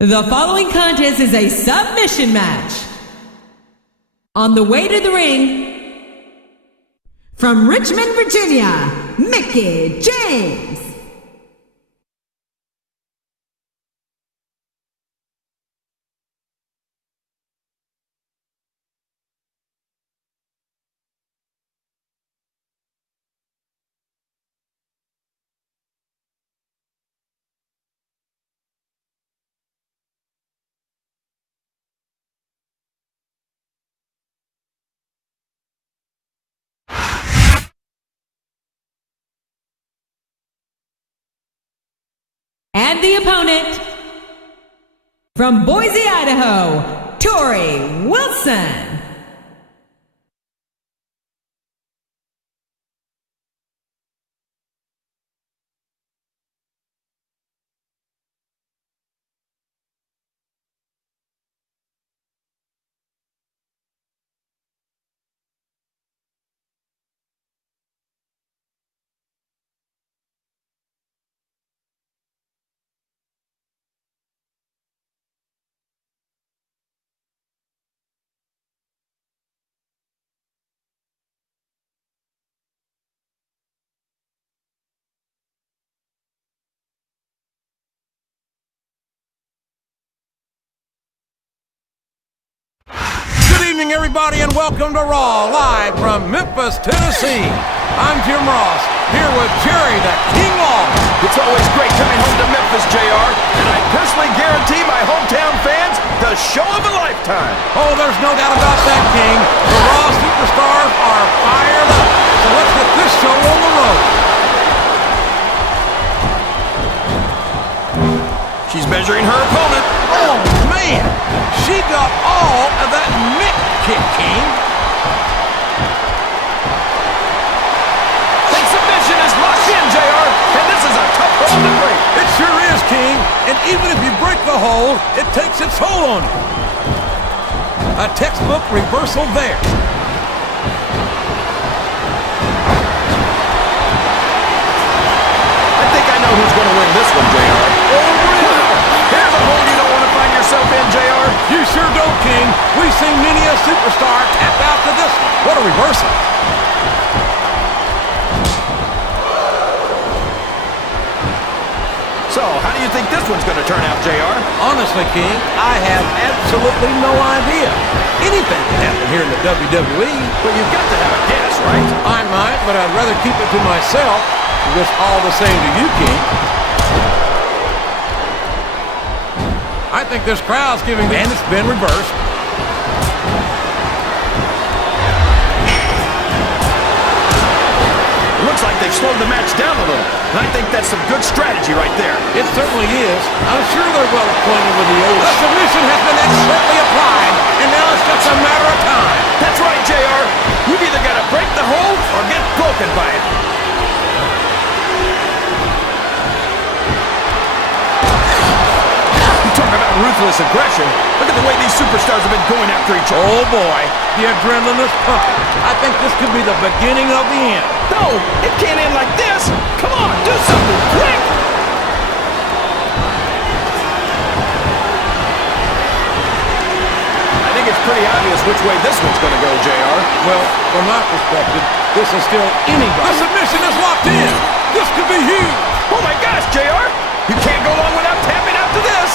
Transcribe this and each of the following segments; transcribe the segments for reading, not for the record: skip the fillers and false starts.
The following contest is a submission match. On the way to the ring, from Richmond, Virginia, Mickie James. And the opponent, from Boise, Idaho, Torrie Wilson. Good evening, everybody, and welcome to Raw, live from Memphis, Tennessee. I'm Jim Ross, here with Jerry the King Law. It's always great coming home to Memphis, JR, and I personally guarantee my hometown fans the show of a lifetime. Oh, there's no doubt about that, King. The Raw superstars are fired up, so let's get this show on the road. She's measuring her opponent. Oh, man, she got all of that mitt kick, King. The submission is locked in, JR, and this is a tough hold to break. It sure is, King, and even if you break the hold, it takes its toll on you. A textbook reversal there. I think I know who's going to win this one, JR. Oh, really? Here's a hole you don't want to find yourself in, JR. You sure don't, King. We've seen many a superstar tap out to this one. What a reversal. So, how do you think this one's going to turn out, JR? Honestly, King, I have absolutely no idea. Anything can happen here in the WWE. But you've got to have a guess, right? I might, but I'd rather keep it to myself. It's all the same to you, King. I think this crowd's giving me, and it's been reversed. It looks like they've slowed the match down a little, and I think that's some good strategy right there. It certainly is. I'm sure they're well acquainted with the old. The submission has been expertly applied, and now it's just a matter of time. That's right, JR. You've either got to break the hold or get broken by it. Talk about ruthless aggression. Look at the way these superstars have been going after each other. Oh boy, the adrenaline is pumping. I think this could be the beginning of the end. No, it can't end like this. Come on, do something quick. I think it's pretty obvious which way this one's going to go, JR. Well, from my perspective, this is still anybody. The submission is locked in. This could be huge. Oh my gosh, JR. You can't go long without tapping out to this.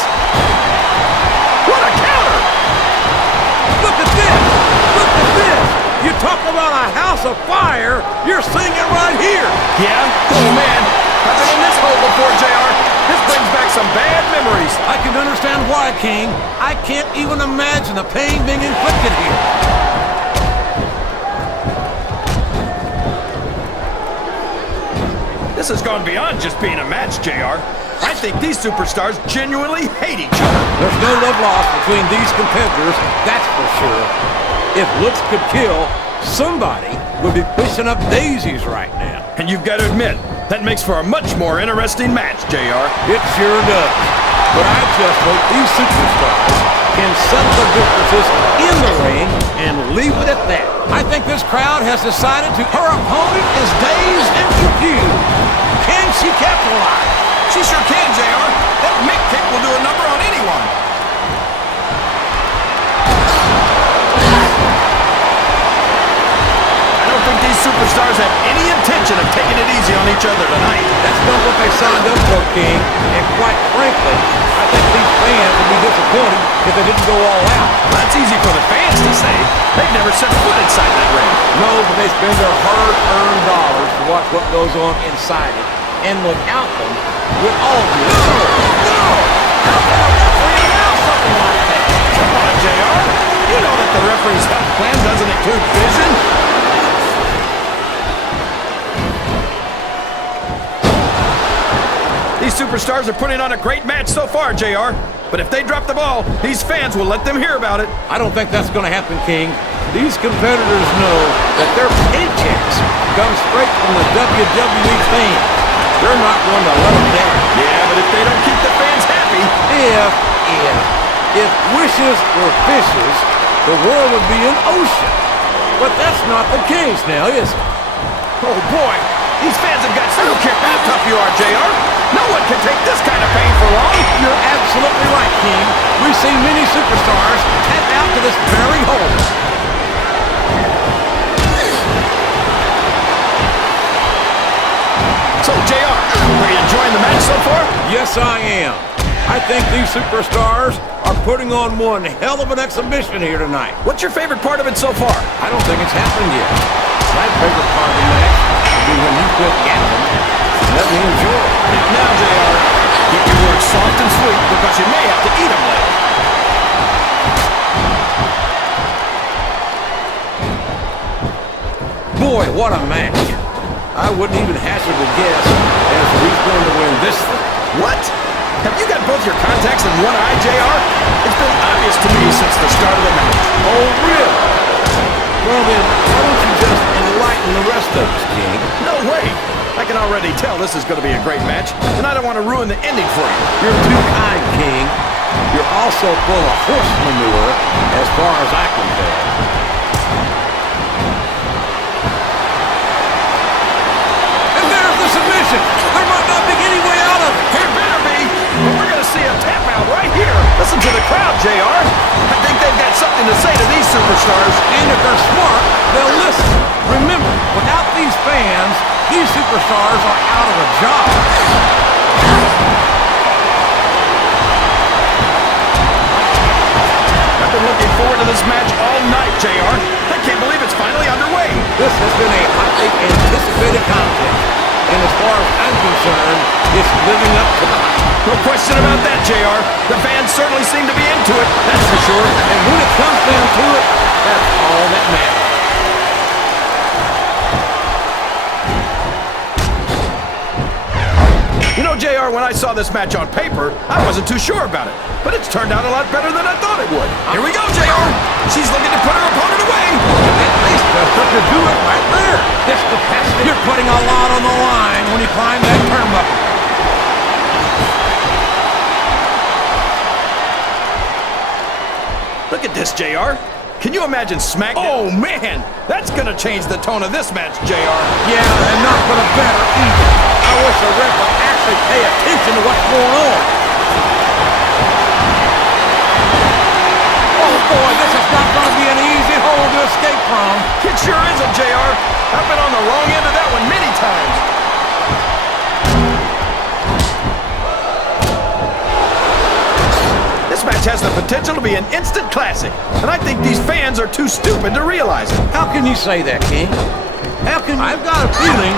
What a counter. Look at this. Look at this. You talk about a house of fire, you're seeing it right here. Yeah? Oh man, I've been in this hole before, JR. This brings back some bad memories. I can understand why, King. I can't even imagine the pain being inflicted here. This has gone beyond just being a match, JR. I think these superstars genuinely hate each other. There's no love lost between these competitors, that's for sure. If looks could kill, somebody would be pushing up daisies right now. And you've got to admit, that makes for a much more interesting match, JR. It sure does. But I just hope these superstars can settle the differences in the ring and leave it at that. I think this crowd has decided her opponent is dazed and confused. Can she capitalize? She sure can, JR. That mitt kick will do a number on anyone. superstars have any intention of taking it easy on each other tonight. That's not what they signed up for, King. And quite frankly, I think these fans would be disappointed if they didn't go all out. That's easy for the fans to say. They've never set foot inside that ring. No, but they spend their hard-earned dollars to watch what goes on inside it. And without them, we'd all be... No! How can a referee allow something like that? Come on, JR. You know that the referee's health plan doesn't include vision. These superstars are putting on a great match so far, JR. But if they drop the ball, these fans will let them hear about it. I don't think that's going to happen, King. These competitors know that their paychecks come straight from the WWE fans. They're not going to let them down. Yeah, but if they don't keep the fans happy... If wishes were fishes, the world would be an ocean. But that's not the case now, is it? Oh, boy. These fans have got... I don't care how tough you are, JR. No one can take this kind of pain for long. You're absolutely right, King. We've seen many superstars tap out to this very hole. So, JR, are you enjoying the match so far? Yes, I am. I think these superstars are putting on one hell of an exhibition here tonight. What's your favorite part of it so far? I don't think it's happened yet. My favorite part of the match will be when you quit yapping and let me enjoy it. Now, JR, keep your words soft and sweet because you may have to eat them later. Boy, what a match. I wouldn't even hazard a guess as to who's going to win this thing. What? Have you got both your contacts in one eye, JR? It's been obvious to me since the start of the match. Oh, really? Well, then, why don't you just enlighten the rest of us, King? No way! I can already tell this is going to be a great match, and I don't want to ruin the ending for you. You're too kind, King. You're also full of horse manure, as far as I can tell. And there's the submission! There might not be any way out of it! There better be! But we're going to see a tap out right here! Listen to the crowd, JR! I think they've got something to say to these superstars. And if they're smart, they'll listen. Remember, without these fans, these superstars are out of a job. I've been looking forward to this match all night, JR. I can't believe it's finally underway. This has been a hotly anticipated contest. And as far as I'm concerned, it's living up to the hype. No question about that, JR. The fans certainly seem to be into it, that's for sure. And when it comes down to it, that's all that matters. You know, JR, when I saw this match on paper, I wasn't too sure about it. But it's turned out a lot better than I thought it would. Here we go, JR. She's looking to put her opponent away. That facebuster could do it right there. This capacity. You're putting a lot on the line when you climb that turnbuckle. Look at this, JR. Can you imagine Smackdown? Oh, man! That's gonna change the tone of this match, JR. Yeah, and not for the better either. I wish the ref would actually pay attention to what's going on. Oh, boy, this is not going to be an easy hole to escape from. It sure isn't, JR. I've been on the wrong end of that one many times. This match has the potential to be an instant classic, and I think these fans are too stupid to realize it. How can you say that, King? How can I've got a feeling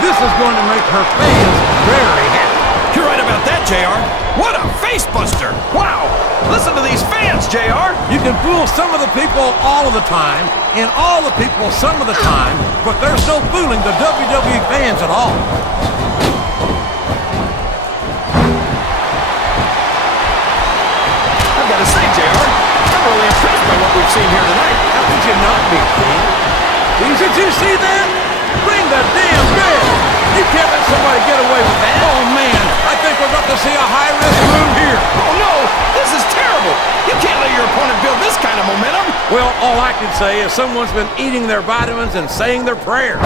this is going to make her fans very happy. You're right about that, JR. What a face buster! Wow! Listen to these fans, JR! You can fool some of the people all of the time, and all the people some of the time, but there's no fooling the WWE fans at all. I've got to say, JR, I'm really impressed by what we've seen here tonight. How could you not be, King? Did you see that? Ring the damn bell! You can't let somebody get away with that. Oh, man, I think we're about to see a high-risk move here. Oh, no! This is terrible! You can't let your opponent build this kind of momentum! Well, all I can say is someone's been eating their vitamins and saying their prayers.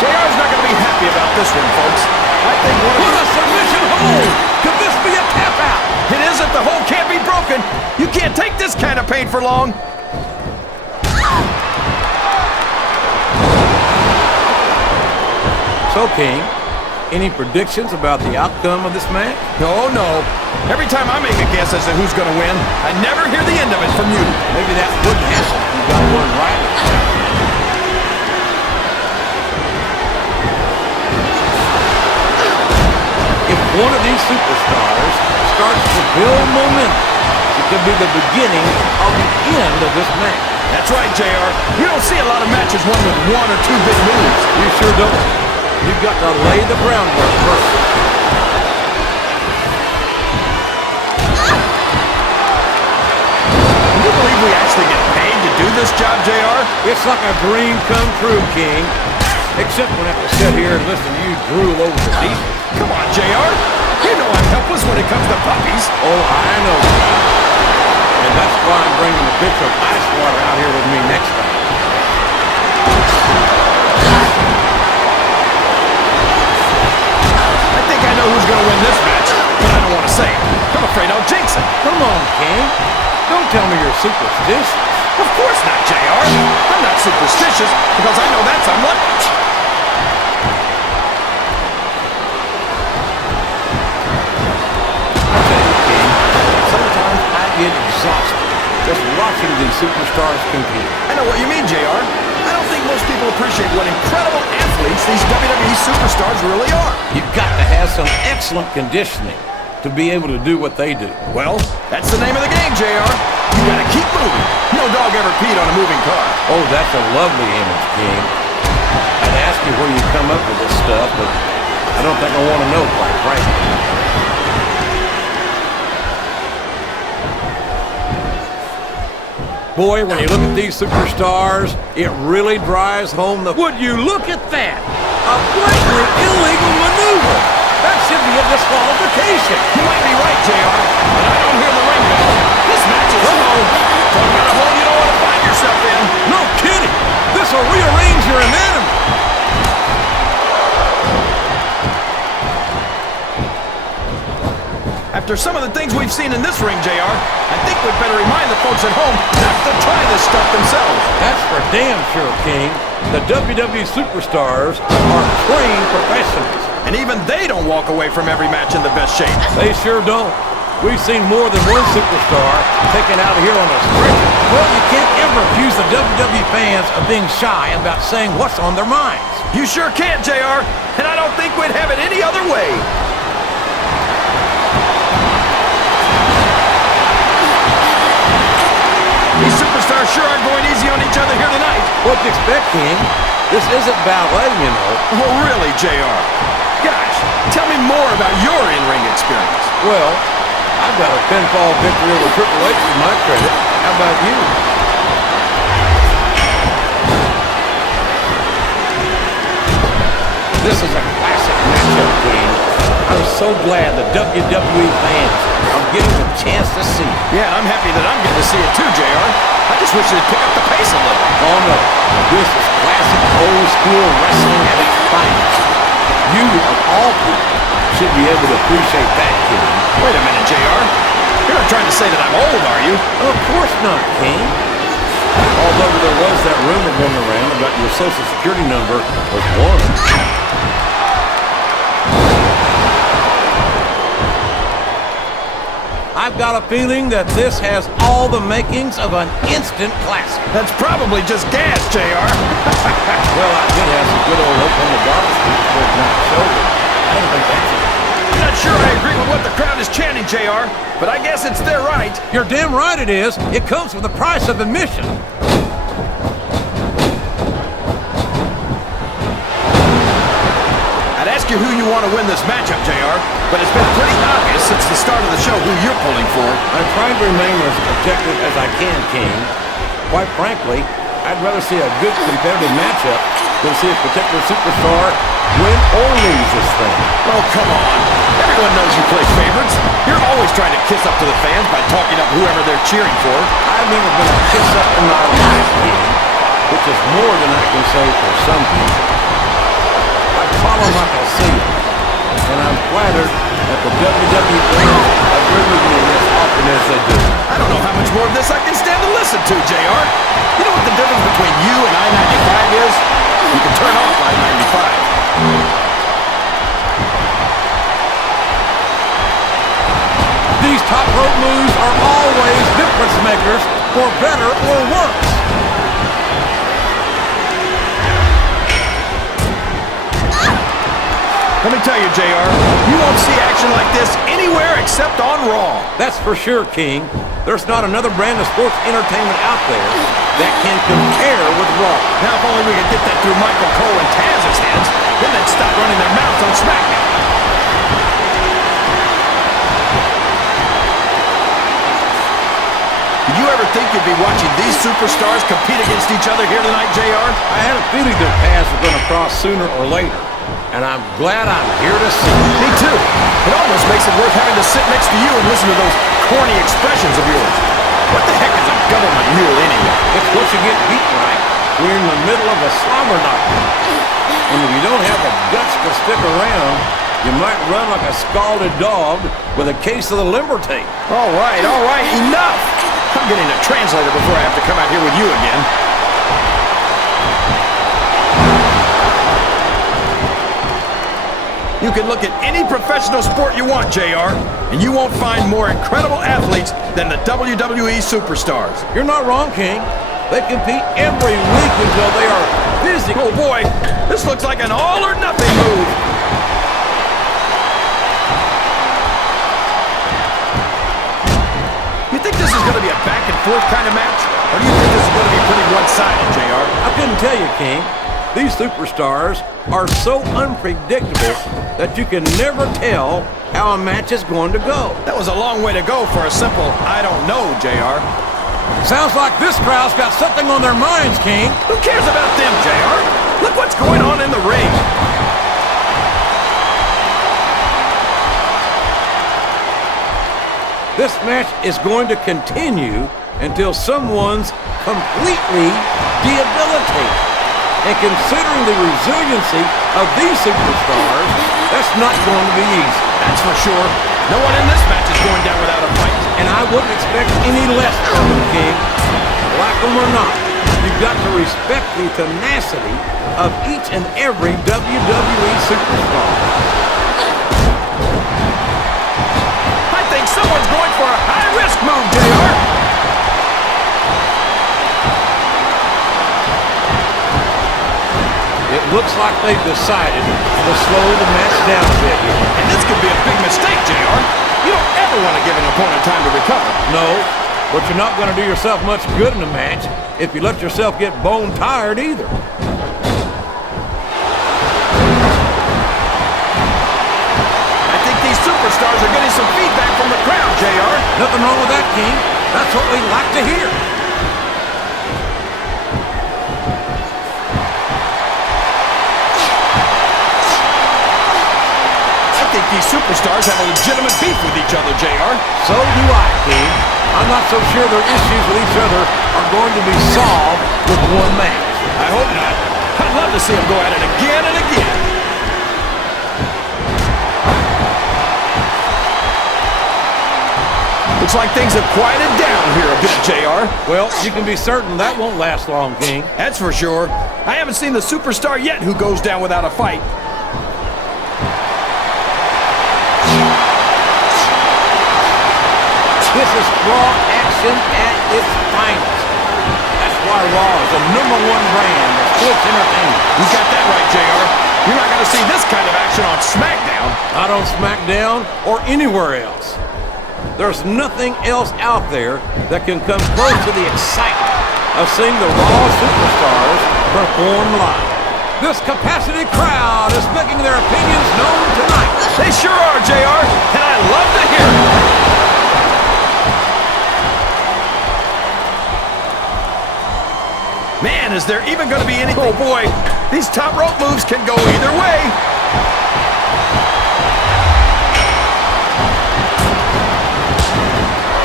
JR's not going to be happy about this one, folks. I think What a submission hold! Could this be a tap out? It isn't. The hold can't be broken. You can't take this kind of pain for long. So, King, any predictions about the outcome of this match? Oh, no. Every time I make a guess as to who's going to win, I never hear the end of it from you. Maybe that wouldn't happen if you got one right. If one of these superstars starts to build momentum, it could be the beginning of the end of this match. That's right, JR. You don't see a lot of matches won with one or two big moves. You sure don't. You've got to lay the groundwork first. Can you believe we actually get paid to do this job, JR? It's like a dream come true, King. Except when I have to sit here and listen to you drool over the deep. Come on, JR. You know I'm helpless when it comes to puppies. Oh, I know. And that's why I'm bringing a pitcher of ice water out here with me next time. I know who's going to win this match, but I don't want to say it. I'm afraid I'll jinx it. Come on, King. Don't tell me you're superstitious. Of course not, JR. I'm not superstitious because I know that's unlucky. I tell you, King, sometimes I get exhausted just watching these superstars compete. I know what you mean, JR. I don't think most people appreciate what incredible athletes these WWE superstars really are. You've got to have some excellent conditioning to be able to do what they do. Well, that's the name of the game, JR. You gotta keep moving. No dog ever peed on a moving car. Oh, that's a lovely image, King. I'd ask you where you come up with this stuff, but I don't think I want to know, quite frankly. Boy, when you look at these superstars, it really drives home the... Would you look at that? A blatantly illegal maneuver. That should be a disqualification. You might be right, JR, but I don't hear the ring bell. This match is home. Talk about a hole you don't want to find yourself in. No kidding. This will rearrange your anatomy. After some of the things we've seen in this ring, JR, I think we'd better remind the folks at home not to try this stuff themselves. That's for damn sure, King. The WWE superstars are trained professionals. And even they don't walk away from every match in the best shape. They sure don't. We've seen more than one superstar taken out of here on a stretcher. Well, you can't ever accuse the WWE fans of being shy about saying what's on their minds. You sure can't, JR, and I don't think we'd have it any other way. These superstars sure aren't going easy on each other here tonight. What do you expect, King? This isn't ballet, you know. Oh, really, JR? Gosh, tell me more about your in-ring experience. Well, I've got a pinfall victory over Triple H to my credit. How about you? This is a classic matchup, King. I'm so glad the WWE fans are getting a chance to see it. Yeah, and I'm happy that I'm getting to see it too, JR. I just wish they'd pick up the pace a little. Oh, no. This is classic old-school wrestling at its finest. You, of all people, should be able to appreciate that, King. Wait a minute, JR. You're not trying to say that I'm old, are you? Of course not, King. Although there was that rumor going around about your Social Security number was 1. I've got a feeling that this has all the makings of an instant classic. That's probably just gas, JR. Well, I did have some good old Oklahoma barbecue before tonight show, but I don't think that's it. I'm not sure I agree with what the crowd is chanting, JR, but I guess it's their right. You're damn right it is. It comes with the price of admission. I'd ask you who you want to win this matchup, JR, but it's been pretty obvious since the start of the show who you're pulling for. I'm trying to remain as objective as I can, King. Quite frankly, I'd rather see a good competitive matchup than see a particular superstar win or lose this thing. Oh, come on. Everyone knows you play favorites. You're always trying to kiss up to the fans by talking up whoever they're cheering for. I've never been a kiss up in my life, King, which is more than I can say for some people. I follow like I see it. and I'm flattered that the WWE agree with me as often as they do. I don't know how much more of this I can stand to listen to, JR. You know what the difference between you and I-95 is? You can turn off I-95. These top rope moves are always difference makers, for better or worse. Let me tell you, JR, you won't see action like this anywhere except on Raw. That's for sure, King. There's not another brand of sports entertainment out there that can compare with Raw. Now, if only we could get that through Michael Cole and Taz's heads, then they'd stop running their mouths on SmackDown. Did you ever think you'd be watching these superstars compete against each other here tonight, JR? I had a feeling their paths were going to cross sooner or later, and I'm glad I'm here to see it. Me too. It almost makes it worth having to sit next to you and listen to those corny expressions of yours. What the heck is a government mule anyway? It's what you get beat right. We're in the middle of a slobber knock. And if you don't have the guts to stick around, you might run like a scalded dog with a case of the limber tape. All right, enough! I'm getting a translator before I have to come out here with you again. You can look at any professional sport you want, JR, and you won't find more incredible athletes than the WWE Superstars. You're not wrong, King. They compete every week until they are busy. Oh boy, this looks like an all-or-nothing move. You think this is going to be a back-and-forth kind of match? Or do you think this is going to be pretty one-sided, JR? I couldn't tell you, King. These superstars are so unpredictable that you can never tell how a match is going to go. That was a long way to go for a simple, I don't know, JR. Sounds like this crowd's got something on their minds, King. Who cares about them, JR? Look what's going on in the ring. This match is going to continue until someone's completely debilitated. And considering the resiliency of these superstars, that's not going to be easy. That's for sure. No one in this match is going down without a fight. And I wouldn't expect any less from them, King. Like them or not, you've got to respect the tenacity of each and every WWE superstar. I think someone's going for a high-risk move, JR. It looks like they've decided to slow the match down a bit here. And this could be a big mistake, JR. You don't ever want to give an opponent time to recover. No, but you're not going to do yourself much good in a match if you let yourself get bone tired either. I think these superstars are getting some feedback from the crowd, JR. Nothing wrong with that, King. That's what we like to hear. I think these superstars have a legitimate beef with each other, JR. So do I, King. I'm not so sure their issues with each other are going to be solved with one match. I hope not. I'd love to see them go at it again and again. Looks like things have quieted down here a bit, JR. Well, you can be certain that won't last long, King. That's for sure. I haven't seen the superstar yet who goes down without a fight. This is Raw action at its finest. That's why Raw is the #1 brand of sports entertainment. You got that right, JR. You're not going to see this kind of action on SmackDown. Not on SmackDown or anywhere else. There's nothing else out there that can come close to the excitement of seeing the Raw superstars perform live. This capacity crowd is making their opinions known tonight. They sure are, JR, and I love to hear it. Man, is there even going to be anything? Oh boy, these top rope moves can go either way.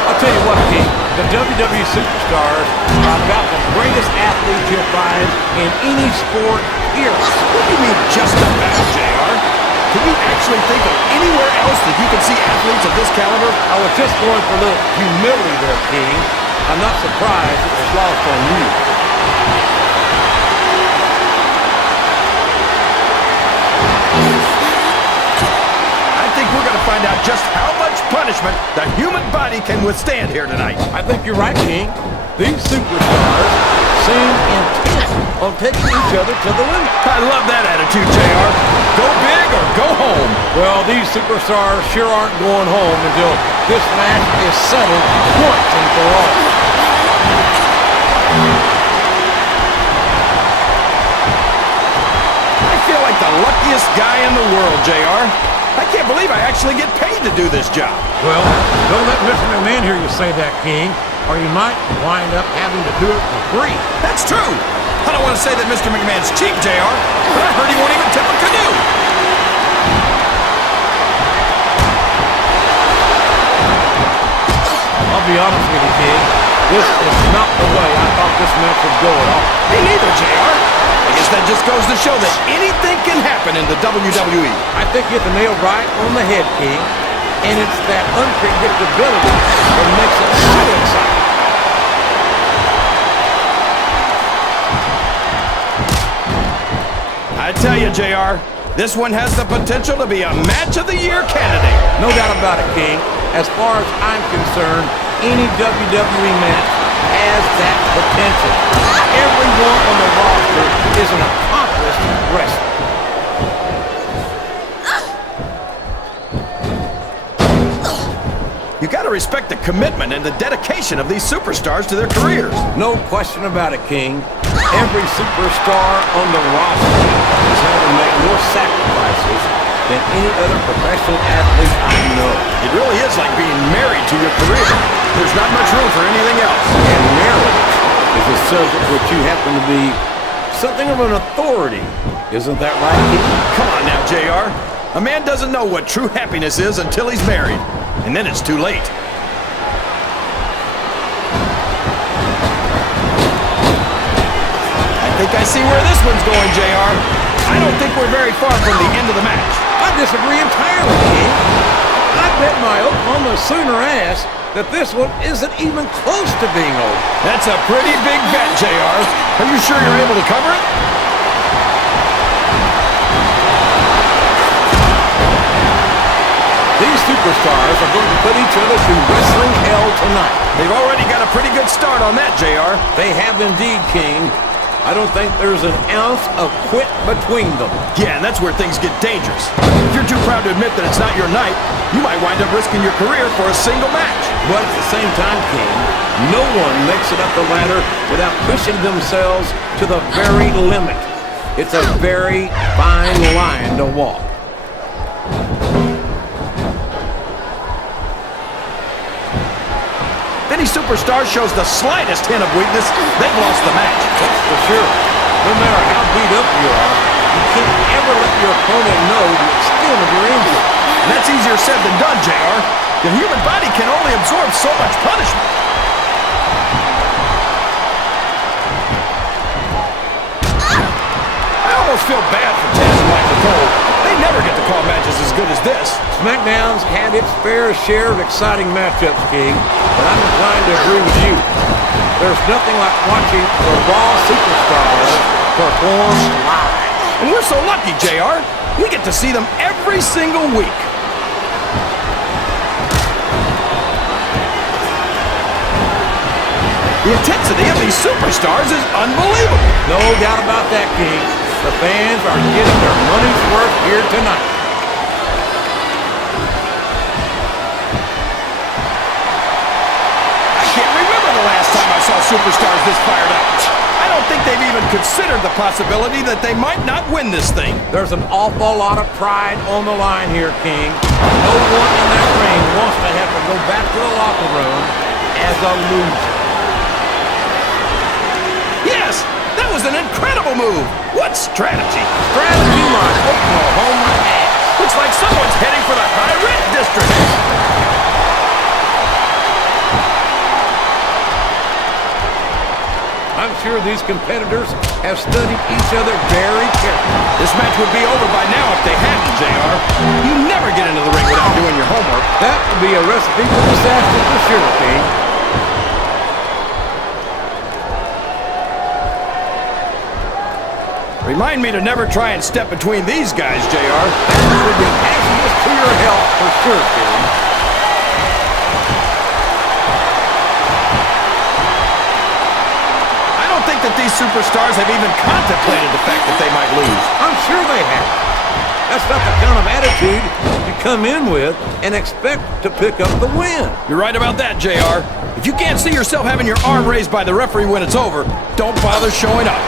I'll tell you what, King, the WWE Superstars are about the greatest athletes you'll find in any sport here. What do you mean just about, JR? Can you actually think of anywhere else that you can see athletes of this caliber? I was just going for a little humility there, King. I'm not surprised it was lost on you. I think we're going to find out just how much punishment the human body can withstand here tonight. I think you're right, King. These superstars seem intent on taking each other to the limit. I love that attitude, JR. Go big or go home. Well, these superstars sure aren't going home until this match is settled once and for all. I feel like the luckiest guy in the world, JR. I can't believe I actually get paid to do this job. Well, don't let Mr. McMahon hear you say that, King, or you might wind up having to do it for free. That's true. I don't want to say that Mr. McMahon's cheap, JR, but I heard he won't even tip a canoe. I'll be honest with you, King. This is not the way I thought this match would go at all. Me neither, JR. I guess that just goes to show that anything can happen in the WWE. I think you hit the nail right on the head, King. And it's that unpredictability that makes it so exciting. I tell you, JR, this one has the potential to be a Match of the Year candidate. No doubt about it, King. As far as I'm concerned, any WWE match has that potential. Everyone on the roster is an accomplished wrestler. You got to respect the commitment and the dedication of these superstars to their careers. No question about it, King. Every superstar on the roster has had to make more sacrifices than any other professional athlete I know. It really is like being married to your career. There's not much room for anything else. And marriage is a subject which you happen to be something of an authority. Isn't that right, King? Come on now, JR. A man doesn't know what true happiness is until he's married. And then it's too late. I think I see where this one's going, JR. I don't think we're very far from the end of the match. I disagree entirely, King. I bet my Oklahoma Sooner ass that this one isn't even close to being over. That's a pretty big bet, JR. Are you sure you're able to cover it? These superstars are going to put each other through wrestling hell tonight. They've already got a pretty good start on that, JR. They have indeed, King. I don't think there's an ounce of quit between them. Yeah, and that's where things get dangerous. If you're too proud to admit that it's not your night, you might wind up risking your career for a single match. But at the same time, King, no one makes it up the ladder without pushing themselves to the very limit. It's a very fine line to walk. Any superstar shows the slightest hint of weakness, they've lost the match. That's for sure. No matter how beat up you are, you can't ever let your opponent know the extent of your injury. And that's easier said than done, JR. The human body can only absorb so much punishment. I almost feel bad for Taz and Michael Cole. They never get to call matches as good as this. SmackDown's had its fair share of exciting matchups, King, but I'm inclined to agree with you. There's nothing like watching the Raw superstars perform live. And we're so lucky, JR. We get to see them every single week. The intensity of these superstars is unbelievable. No doubt about that, King. The fans are getting their money's worth here tonight. I can't remember the last time I saw superstars this fired up. I don't think they've even considered the possibility that they might not win this thing. There's an awful lot of pride on the line here, King. No one in that ring wants to have to go back to the locker room as a loser. Yes, that was an incredible move. What strategy? Strategy my Oklahoma ass. Looks like someone's heading for the high-rent district. I'm sure these competitors have studied each other very carefully. This match would be over by now if they hadn't, JR. You never get into the ring without doing your homework. That would be a recipe for disaster for sure, King. Remind me to never try and step between these guys, JR. That would be hazardous to your health for sure, King. I don't think that these superstars have even contemplated the fact that they might lose. I'm sure they have. That's not the kind of attitude you come in with and expect to pick up the win. You're right about that, JR. If you can't see yourself having your arm raised by the referee when it's over, don't bother showing up.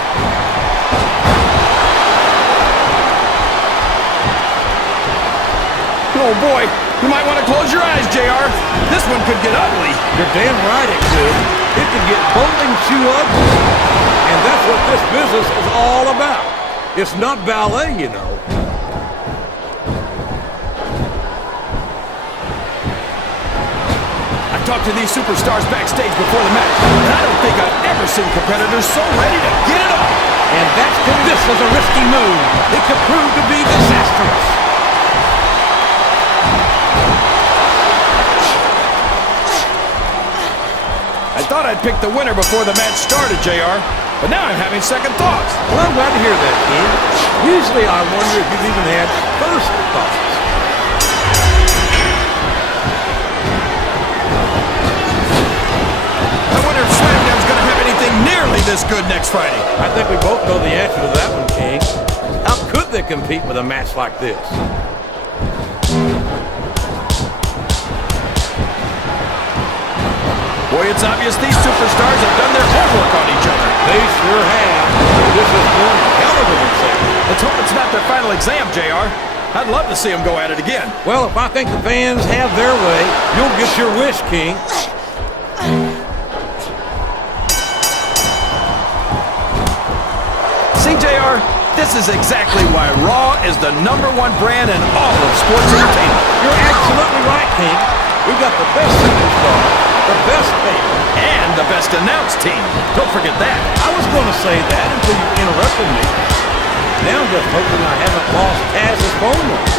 Oh boy, you might want to close your eyes, JR. This one could get ugly. You're damn right it could. It could get bowling shoe ugly. And that's what this business is all about. It's not ballet, you know. I talked to these superstars backstage before the match, and I don't think I've ever seen competitors so ready to get it on. And that's because this is a risky move. It could prove to be disastrous. I thought I'd pick the winner before the match started, JR, but now I'm having second thoughts. Well, I'm glad to hear that, King. Usually I wonder if you've even had first thoughts. I wonder if Smackdown's going to have anything nearly this good next Friday. I think we both know the answer to that one, King. How could they compete with a match like this? Boy, it's obvious these superstars have done their homework on each other. They sure have. This is one hell of an exam. Let's hope it's not their final exam, JR. I'd love to see them go at it again. Well, if I think the fans have their way, you'll get your wish, King. See, JR, this is exactly why Raw is the #1 brand in all of sports entertainment. You're absolutely right, King. We've got the best superstar, the best fans, And the best announced team. Don't forget that. I was going to say that until you interrupted me. Now I'm just hoping I haven't lost Taz's phone number.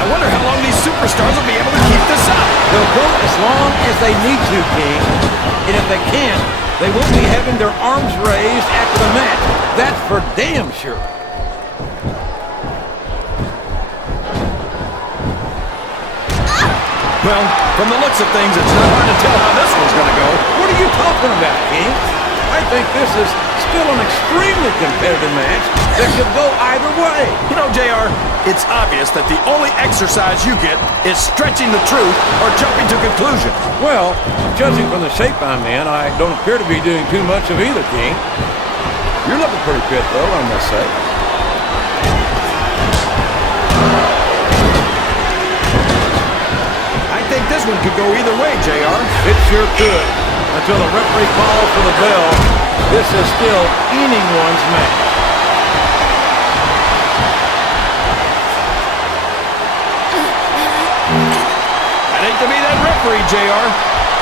I wonder how long these superstars will be able to keep this up. They'll go as long as they need to, King. And if they can't, they won't be having their arms raised after the match. That's for damn sure. Well, from the looks of things, it's not hard to tell how this one's going to go. What are you talking about, King? I think this is still an extremely competitive match that could go either way. You know, JR, it's obvious that the only exercise you get is stretching the truth or jumping to conclusions. Well, judging from the shape I'm in, I don't appear to be doing too much of either, King. You're looking pretty fit, though, I must say. I think this one could go either way, JR. It sure could. Until the referee calls for the bell, this is still anyone's match. I'd hate to be that referee, JR.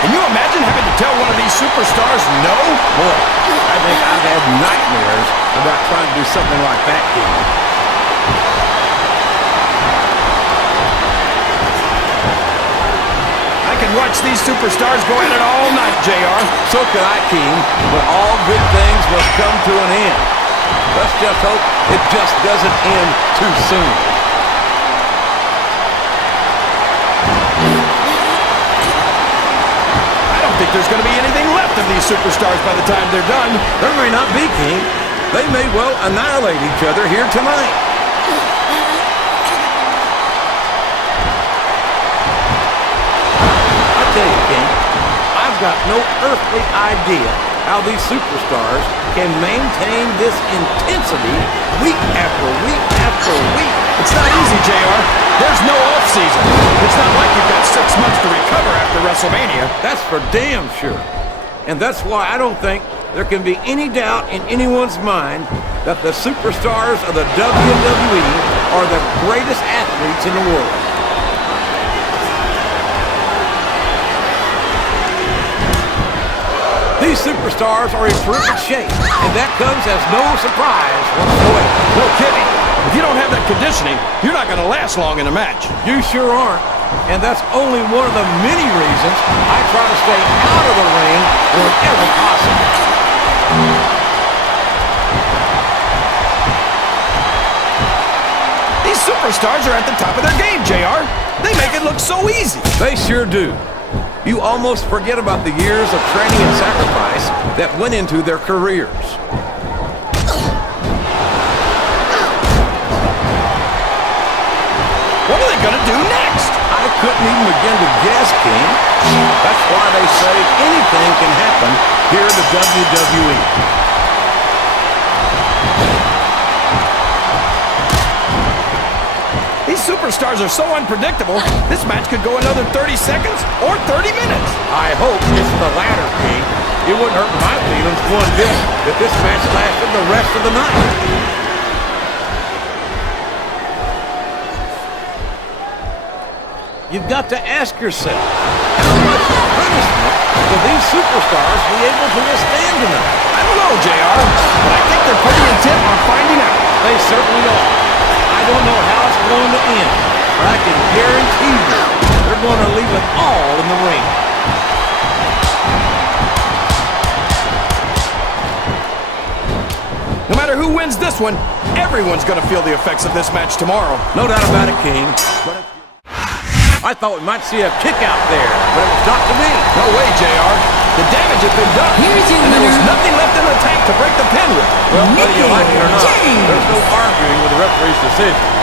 Can you imagine having to tell one of these superstars no? Boy, I think I've had nightmares about trying to do something like that, King. I can watch these superstars go at it all night, JR. So could I, King, but all good things must come to an end. Let's just hope it just doesn't end too soon. I don't think there's going to be anything left of these superstars by the time they're done. There may not be, King. They may well annihilate each other here tonight. I tell you, King, I've got no earthly idea how these superstars can maintain this intensity week after week after week. It's not easy, JR. There's no off-season. It's not like you've got 6 months to recover after WrestleMania. That's for damn sure. And that's why I don't think there can be any doubt in anyone's mind that the superstars of the WWE are the greatest athletes in the world. These superstars are in terrific shape, and that comes as no surprise whatsoever. No kidding. If you don't have that conditioning, you're not going to last long in a match. You sure aren't. And that's only one of the many reasons I try to stay out of the ring whenever possible. These superstars are at the top of their game, JR. They make it look so easy. They sure do. You almost forget about the years of training and sacrifice that went into their careers. What are they going to do next? I couldn't even begin to guess, King. That's why they say anything can happen here in the WWE. These superstars are so unpredictable, this match could go another 30 seconds or 30 minutes. I hope it's the latter, King. It wouldn't hurt my feelings one bit if this match lasted the rest of the night. You've got to ask yourself, how much punishment will these superstars be able to withstand tonight? I don't know, JR, but I think they're pretty intent on finding out. They certainly are. I don't know how it's going to end, but I can guarantee you they're going to leave it all in the ring. No matter who wins this one, everyone's going to feel the effects of this match tomorrow. No doubt about it, King. I thought we might see a kick out there, but it was not to be. No way, JR. The damage had been done. Here's your and there was winner, nothing left in the tank to break the pin with. Well, whether you like it or not, Mickie. there's no arguing with the referee's decision.